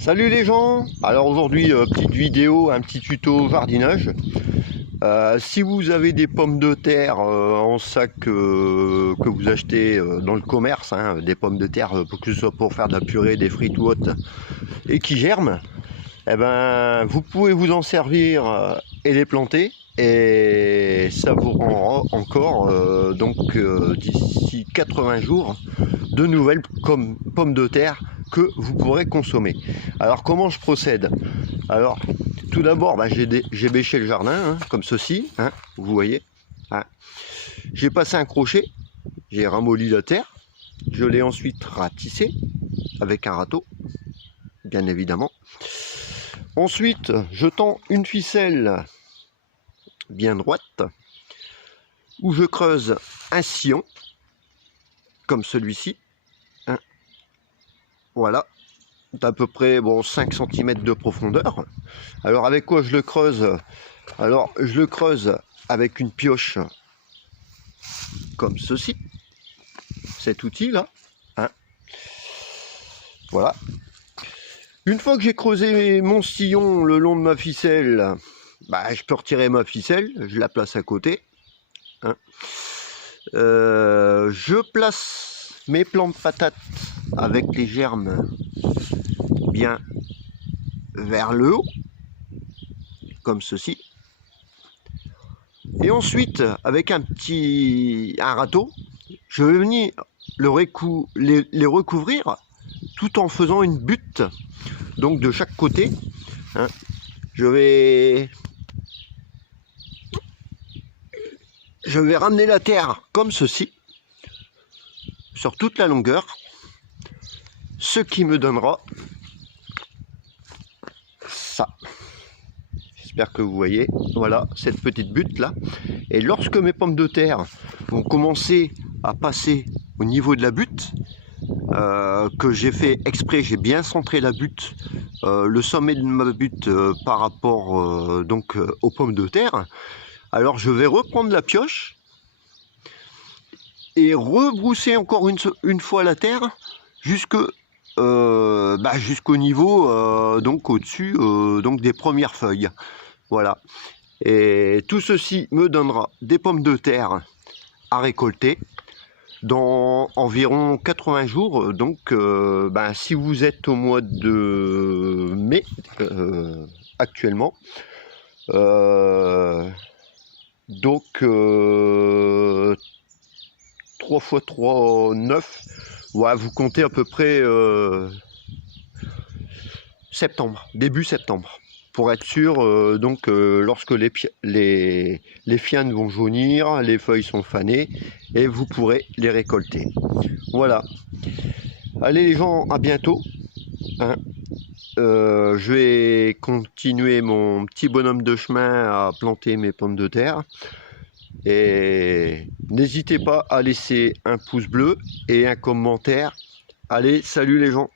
Salut les gens. Alors aujourd'hui petite vidéo, un petit tuto jardinage. Si vous avez des pommes de terre en sac que vous achetez dans le commerce, des pommes de terre que ce soit pour faire de la purée, des frites ou autre, et qui germent, eh ben vous pouvez vous en servir et les planter, et ça vous rendra encore d'ici 80 jours de nouvelles pommes de terre que vous pourrez consommer. Alors comment je procède? Alors tout d'abord j'ai bêché le jardin comme ceci, vous voyez, j'ai passé un crochet, j'ai ramolli la terre, je l'ai ensuite ratissé avec un râteau, bien évidemment. Ensuite je tends une ficelle bien droite où je creuse un sillon comme celui-ci, voilà, d'à peu près 5 cm de profondeur. Alors avec quoi je le creuse? Alors je le creuse avec une pioche comme ceci, cet outil là, voilà. Une fois que j'ai creusé mon sillon le long de ma ficelle, je peux retirer ma ficelle, je la place à côté, je place mes plantes patates avec les germes bien vers le haut, comme ceci. Et ensuite, avec un râteau, je vais venir les recouvrir tout en faisant une butte. Donc de chaque côté, je vais ramener la terre comme ceci, sur toute la longueur, ce qui me donnera ça. J'espère que vous voyez, voilà cette petite butte là. Et lorsque mes pommes de terre vont commencer à passer au niveau de la butte, que j'ai fait exprès, j'ai bien centré la butte, le sommet de ma butte par rapport aux pommes de terre, alors je vais reprendre la pioche et rebrousser encore une fois la terre jusqu'au niveau au-dessus des premières feuilles. Voilà. Et tout ceci me donnera des pommes de terre à récolter dans environ 80 jours. Donc si vous êtes au mois de mai actuellement, 3 x 3, 9, ouais, vous comptez à peu près septembre, début septembre, pour être sûr, lorsque les fianes vont jaunir, les feuilles sont fanées, et vous pourrez les récolter. Voilà. Allez les gens, à bientôt. Je vais continuer mon petit bonhomme de chemin à planter mes pommes de terre. Et n'hésitez pas à laisser un pouce bleu et un commentaire. Allez, salut les gens!